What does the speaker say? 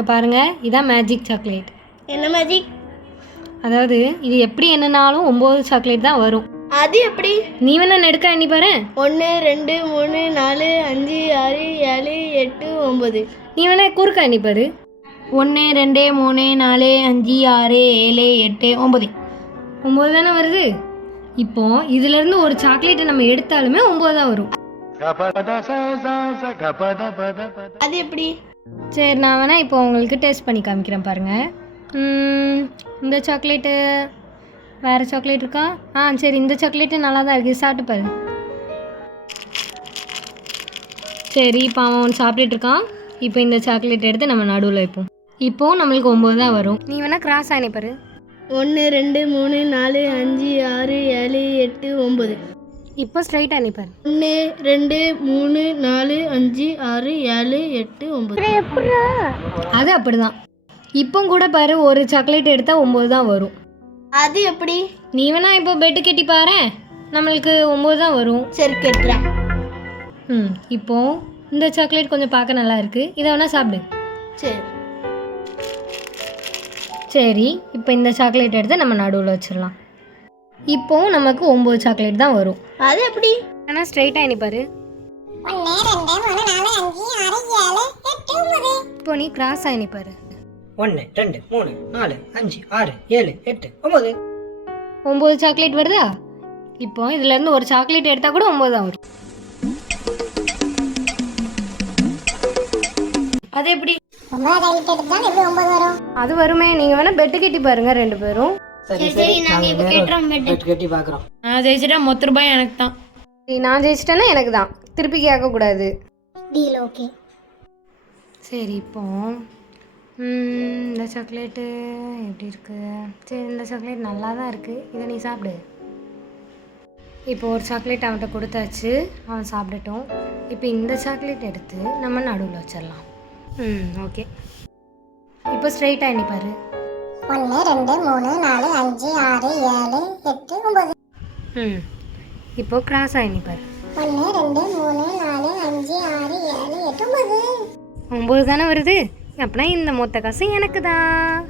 இங்கே பாருங்கள், இதான் மேஜிக் சாக்லேட். என்ன மேஜிக்? அதாவது இது எப்படி என்னன்னாலும் 9 சாக்லேட் தான் வரும். அது எப்படி? நீ வேணா நெடுக்க எண்ணி பாரு. 1 2 3 4 5 6 7 8 9. நீ வேணா குறுக்க எண்ணி பாரு. 1 2 3 4 5 6 7 8 9. 9 தானே வருது. இப்போ இதுலேருந்து ஒரு சாக்லேட்டை நம்ம எடுத்தாலுமே 9 தான் வரும். அது எப்படி? சரி, நான் வேணா இப்போ உங்களுக்கு டேஸ்ட் பண்ணி காமிக்கிறேன் பாருங்கள். இந்த சாக்லேட்டு வேறு சாக்லேட் இருக்கா? சரி, இந்த சாக்லேட்டு நல்லா தான் இருக்குது, சாப்பிட்டு பாரு. சரி, இப்போ அவன் ஒன்று சாப்பிட்டுட்டு இருக்கான். இப்போ இந்த சாக்லேட் எடுத்து நம்ம நடுவில் வைப்போம். இப்போது நம்மளுக்கு 9 தான் வரும். நீ வேணால் கிராஸ் ஆனி பாரு. 1 2 3 4 5 6 7 8 9. இப்போ ஸ்ட்ரைட் அனுப்பாரு. 1 2 3 4 5 6 7 8 9. அது அப்படிதான். இப்போ கூட பாரு, ஒரு சாக்லேட் எடுத்தால் 9 தான் வரும். அது எப்படி? நீ வேணா இப்போ பெட்டு கட்டி பாரு, நம்மளுக்கு 9 தான் வரும். சரி, கட்டுறேன். இப்போ இந்த சாக்லேட் கொஞ்சம் பார்க்க நல்லா இருக்கு, இதை வேணா சாப்பிடு. சரி சரி, இப்போ இந்த சாக்லேட் எடுத்து நம்ம நடுவில் வச்சிடலாம். இப்போ நமக்கு 9 சாக்லேட் தான் வரும். அது எப்படி? ஆனால் ஸ்ட்ரைட்டாக எண்ணிப்பாரு. 1 2 3 4 5 6 7 8 9. இப்போ நீ கிராஸாக எண்ணிப்பாரு. 1 2 3 4 5 6 7 8 9. 9 சாக்லேட் வருதா? இப்போ இதுலேருந்து ஒரு சாக்லேட் எடுத்தால் கூட 9 தான் வரும். அது எப்படி? 9 சாக்லேட் எடுத்தா எப்படி 9 வரும்? அது வருமே. நீங்கள் வேணால் பெட்டு கட்டி பாருங்க 2 பேரும். சரி, நாங்க இப்போ கேட்றோம். பெட் கட்டி பார்க்குறோம். நான் ஜெயிச்சிட்டா மொத்த ரூபாய் எனக்கு தான். நான் ஜெயிச்சிட்டேன்னா எனக்கு தான், திருப்பி கேட்கக்கூடாது. Deal okay. சரி, இப்போ இந்த சாக்லேட்டு எப்படி இருக்குது? சரி, இந்த சாக்லேட் நல்லா தான் இருக்குது, இதை நீ சாப்பிடு. இப்போ ஒரு சாக்லேட் அவன்கிட்ட கொடுத்தாச்சு, அவன் சாப்பிடட்டும். இப்போ இந்த சாக்லேட் எடுத்து நம்ம நடுவில் வச்சிடலாம். ஓகே. இப்போ ஸ்ட்ரைட்டாக எண்ணிப்பாரு. 1 2 3 4 5 6 7 8 9. இப்போ கிராஸாக எண்ணிப்பாரு. 1 2 3 4 5 6 7 8 9. 9 தானே வருது. அப்படின்னா இந்த மொத்த காசு எனக்கு தான்.